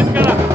Let's go.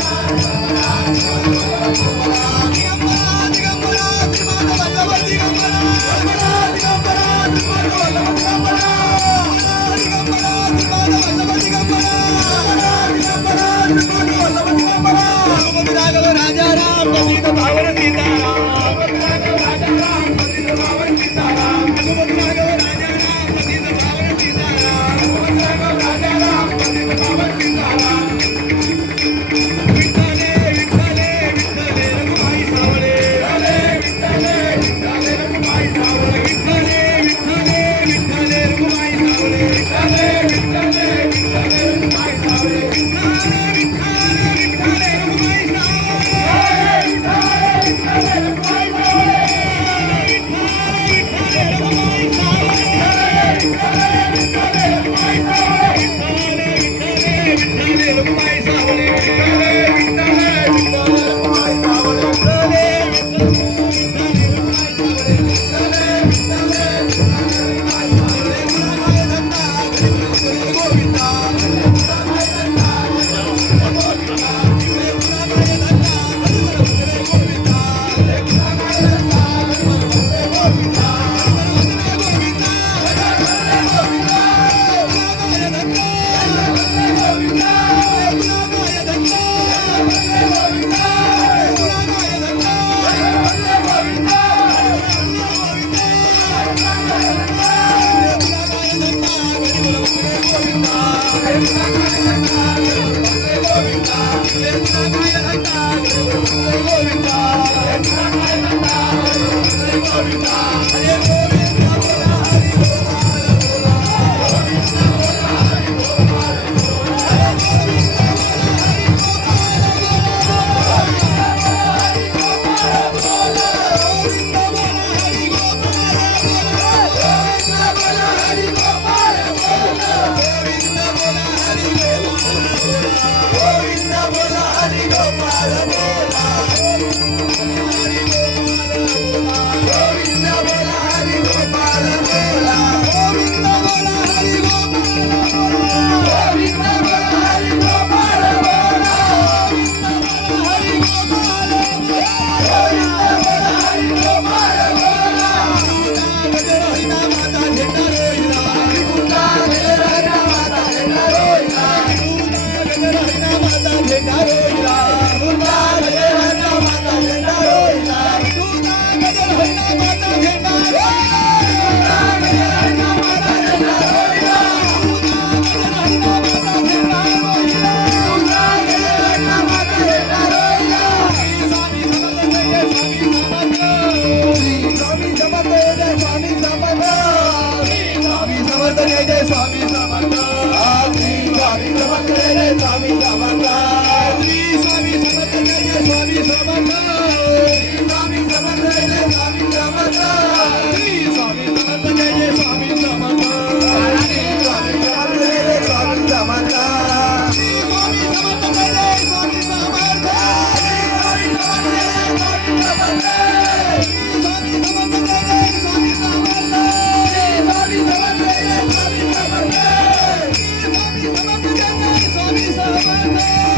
I'm sorry. Palomar. Thank you.